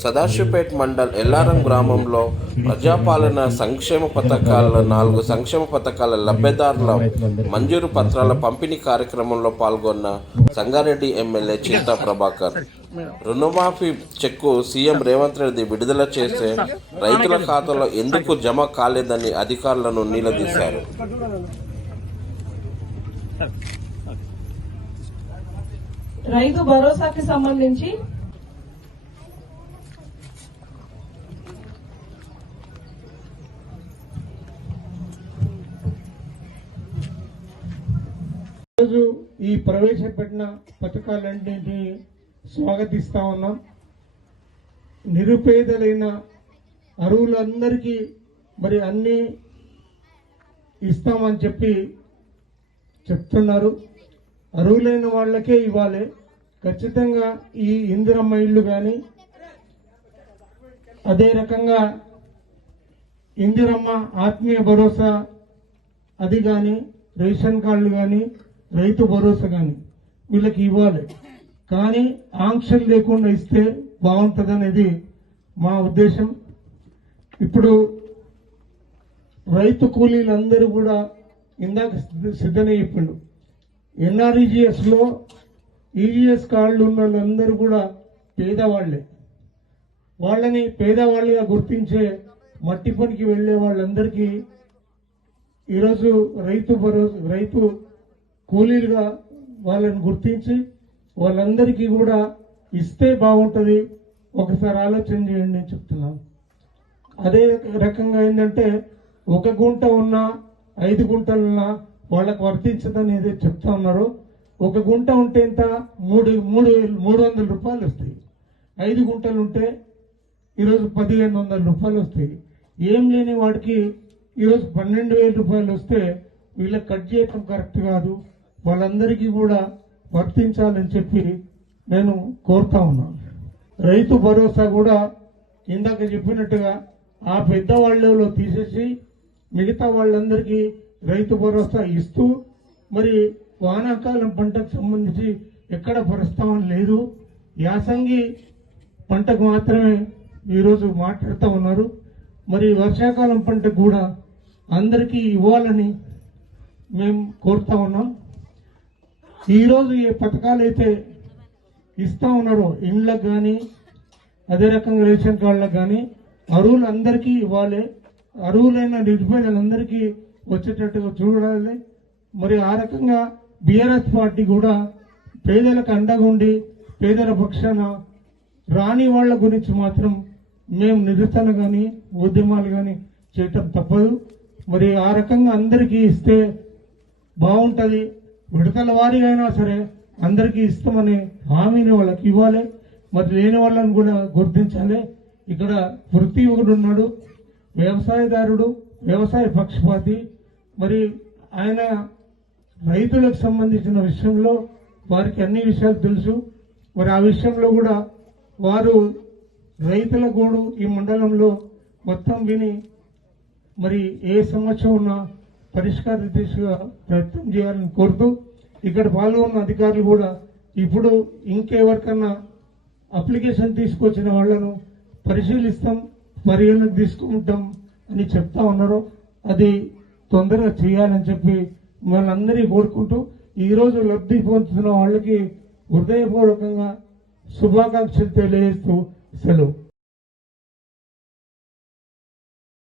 సదాశివపేట్ మండల్ ఎల్లారం గ్రామంలో ప్రజాపాలన సంక్షేమ పథకాల 4 సంక్షేమ పథకాల లబ్ధిదారుల మంజూరు పత్రాల పంపిణీ కార్యక్రమంలో పాల్గొన్న సంగారెడ్డి ఎమ్మెల్యే చింతా ప్రభాకర్ రుణమాఫీ చెక్కు సీఎం రేవంత్ రెడ్డి విడుదల చేస్తే రైతుల ఖాతాలో ఎందుకు జమ కాలేదని అధికారులను నిలదీశారు. రైతు భరోసాకి సంబంధించి రోజు ఈ ప్రవేశపెట్టిన పథకాలన్నింటినీ స్వాగతిస్తా ఉన్నాం. నిరుపేదలైన అర్హులందరికీ మరి అన్ని ఇస్తామని చెప్పి చెప్తున్నారు. అర్హులైన వాళ్ళకే ఇవ్వాలి. ఖచ్చితంగా ఈ ఇందిరమ్మ ఇల్లు కానీ, అదే రకంగా ఇందిరమ్మ ఆత్మీయ భరోసా అది కానీ, రేషన్ కార్డులు కానీ, రైతు భరోసా కానీ వీళ్ళకి ఇవ్వాలి. కానీ ఆంక్షలు లేకుండా ఇస్తే బాగుంటుంది అనేది మా ఉద్దేశం. ఇప్పుడు రైతు కూలీలందరూ కూడా ఇందాక సిద్ధనే చెప్పిండు, ఎన్ఆర్ఈజీఎస్ లో ఈజీఎస్ కార్డులు ఉన్న వాళ్ళందరూ కూడా పేదవాళ్లే. వాళ్ళని పేదవాళ్ళుగా గుర్తించే మట్టి పనికి వెళ్లే వాళ్ళందరికీ ఈరోజు రైతు కూలీలుగా వాళ్ళని గుర్తించి వాళ్ళందరికీ కూడా ఇస్తే బాగుంటుంది. ఒకసారి ఆలోచన చేయండి అని చెప్తున్నాను. అదే రకంగా ఏంటంటే 1 గుంట ఉన్నా 5 గుంటలున్నా వాళ్ళకు వర్తించదని ఏదో చెప్తా ఉన్నారు. 1 గుంట ఉంటే ఎంత 300 రూపాయలు వస్తాయి. 5 గుంటలు ఉంటే ఈరోజు 1500 రూపాయలు వస్తాయి. ఏం లేని వాడికి ఈరోజు 12,000 రూపాయలు వస్తే వీళ్ళకి కట్ చేయటం కరెక్ట్ కాదు. వాళ్ళందరికీ కూడా వర్తించాలని చెప్పి నేను కోరుతా ఉన్నాను. రైతు భరోసా కూడా ఇందాక చెప్పినట్టుగా ఆ పెద్దవాళ్ళలో తీసేసి మిగతా వాళ్ళందరికీ రైతు భరోసా ఇస్తూ, మరి వానాకాలం పంటకు సంబంధించి ఎక్కడ ప్రస్తావన లేదు. యాసంగి పంటకు మాత్రమే ఈరోజు మాట్లాడుతూ ఉన్నారు. మరి వర్షాకాలం పంటకు కూడా అందరికీ ఇవ్వాలని మేము కోరుతా ఉన్నాం. ఈరోజు ఏ పథకాలు అయితే ఇస్తా ఉన్నారో ఇండ్లకు కానీ, అదే రకంగా రేషన్ కార్డులకు కానీ అర్హులందరికీ ఇవ్వాలి. అర్హులైన నిరుపేదలందరికీ వచ్చేటట్టుగా చూడాలి. మరి ఆ రకంగా బీఆర్ఎస్ పార్టీ కూడా పేదలకు అండగా ఉండి పేదల పక్షాన రాని వాళ్ళ గురించి మాత్రం మేము నిరసన కానీ ఉద్యమాలు కానీ చేయటం తప్పదు. మరి ఆ రకంగా అందరికీ ఇస్తే బాగుంటుంది. విడతల వారీగా అయినా సరే అందరికీ ఇస్తామనే హామీని వాళ్ళకి ఇవ్వాలి. మరి లేని వాళ్ళని కూడా గుర్తించాలి. ఇక్కడ వృత్తి ఒకడు ఉన్నాడు, వ్యవసాయదారుడు, వ్యవసాయ పక్షపాతి. మరి ఆయన రైతులకు సంబంధించిన విషయంలో వారికి అన్ని విషయాలు తెలుసు. మరి ఆ విషయంలో కూడా వారు రైతుల గోడు ఈ మండలంలో మొత్తం విని మరి ఏ సమస్య ఉన్నా పరిష్కార దిశగా ప్రయత్నం చేయాలని కోరుతూ, ఇక్కడ పాల్గొన్న అధికారులు కూడా ఇప్పుడు ఇంకెవరికన్నా అప్లికేషన్ తీసుకొచ్చిన వాళ్లను పరిశీలిస్తాం, పరిగణకు తీసుకుంటాం అని చెప్తా ఉన్నారు. అది తొందరగా చేయాలని చెప్పి మనందరినీ కోరుకుంటూ, ఈరోజు లబ్ధి పొందుతున్న వాళ్ళకి హృదయపూర్వకంగా శుభాకాంక్షలు తెలియజేస్తూ సెలవు.